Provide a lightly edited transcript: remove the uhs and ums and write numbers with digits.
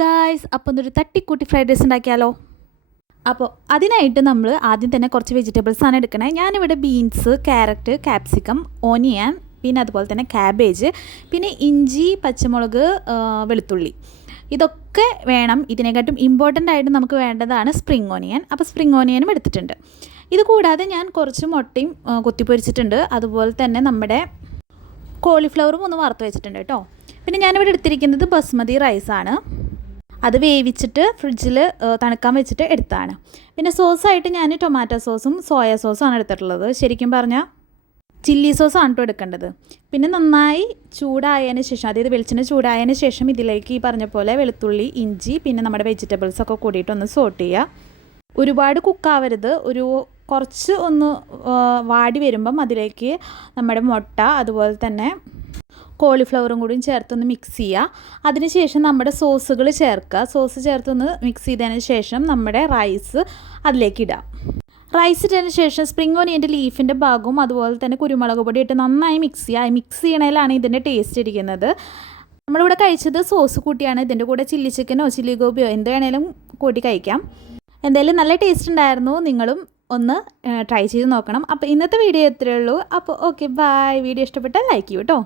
Guys, അപ്പോൾ ഒരു തട്ടിക്കൂട്ടി fried rice ഉണ്ടാക്കിയാലോ. അപ്പോൾ അതിനായിട്ട് നമ്മൾ ആദ്യം തന്നെ കുറച്ച് വെജിറ്റബിൾസാണ് എടുക്കണേ. ഞാനിവിടെ ബീൻസ്, ക്യാരറ്റ്, ക്യാപ്സിക്കം, ഓനിയൻ, പിന്നെ അതുപോലെ തന്നെ ക്യാബേജ്, പിന്നെ ഇഞ്ചി, പച്ചമുളക്, വെളുത്തുള്ളി, ഇതൊക്കെ വേണം. ഇതിനെക്കാട്ടും ഇമ്പോർട്ടൻ്റ് ആയിട്ട് നമുക്ക് വേണ്ടതാണ് സ്പ്രിംഗ് ഓനിയൻ. അപ്പോൾ സ്പ്രിംഗ് ഓനിയനും എടുത്തിട്ടുണ്ട്. ഇത് കൂടാതെ ഞാൻ കുറച്ച് മുട്ടയും കൊത്തിപ്പൊരിച്ചിട്ടുണ്ട്. അതുപോലെ തന്നെ നമ്മുടെ കോളിഫ്ലവറും ഒന്ന് വറുത്ത് വെച്ചിട്ടുണ്ട് കേട്ടോ. പിന്നെ ഞാനിവിടെ എടുത്തിരിക്കുന്നത് ബസ്മതി റൈസാണ്. അത് വേവിച്ചിട്ട് ഫ്രിഡ്ജിൽ തണുക്കാൻ വെച്ചിട്ട് എടുത്താണ്. പിന്നെ സോസായിട്ട് ഞാൻ ടൊമാറ്റോ സോസും സോയ സോസുമാണ് എടുത്തിട്ടുള്ളത്. ശരിക്കും പറഞ്ഞാൽ ചില്ലി സോസാണ് കേട്ടോ എടുക്കേണ്ടത്. പിന്നെ നന്നായി ചൂടായതിന് ശേഷം, അതായത് വെളിച്ചെണ്ണ ചൂടായതിന് ശേഷം ഇതിലേക്ക് ഈ പറഞ്ഞ പോലെ വെളുത്തുള്ളി, ഇഞ്ചി, പിന്നെ നമ്മുടെ വെജിറ്റബിൾസൊക്കെ കൂടിയിട്ടൊന്ന് സോട്ട് ചെയ്യുക. ഒരുപാട് കുക്കാവരുത്. കുറച്ച് ഒന്ന് വാടി വരുമ്പം അതിലേക്ക് നമ്മുടെ മുട്ട, അതുപോലെ തന്നെ കോളിഫ്ലവറും കൂടി ചേർത്തൊന്ന് മിക്സ് ചെയ്യുക. അതിനുശേഷം നമ്മുടെ സോസുകൾ ചേർക്കുക. സോസ് ചേർത്തൊന്ന് മിക്സ് ചെയ്തതിന് ശേഷം നമ്മുടെ റൈസ് അതിലേക്ക് ഇടുക. റൈസ് ഇട്ടതിന് ശേഷം സ്പ്രിംഗ് ഓനിയൻ്റെ ലീഫിൻ്റെ ഭാഗവും അതുപോലെ തന്നെ കുരുമുളക് പൊടി ഇട്ട് നന്നായി മിക്സ് ചെയ്യുക. മിക്സ് ചെയ്യണതിലാണ് ഇതിൻ്റെ ടേസ്റ്റ് ഇരിക്കുന്നത്. നമ്മളിവിടെ കഴിച്ചത് സോസ് കൂട്ടിയാണ്. ഇതിൻ്റെ കൂടെ ചില്ലി ചിക്കനോ ചില്ലി ഗോപിയോ എന്ത് വേണേലും കൂട്ടി കഴിക്കാം. എന്തായാലും നല്ല ടേസ്റ്റ് ഉണ്ടായിരുന്നു. നിങ്ങളും ഒന്ന് ട്രൈ ചെയ്ത് നോക്കണം. അപ്പോൾ ഇന്നത്തെ വീഡിയോ ഇത്രയേ ഉള്ളൂ. അപ്പോൾ ഓക്കെ, ബൈ. വീഡിയോ ഇഷ്ടപ്പെട്ടാൽ ലൈക്ക് ചെയ്യൂ കേട്ടോ.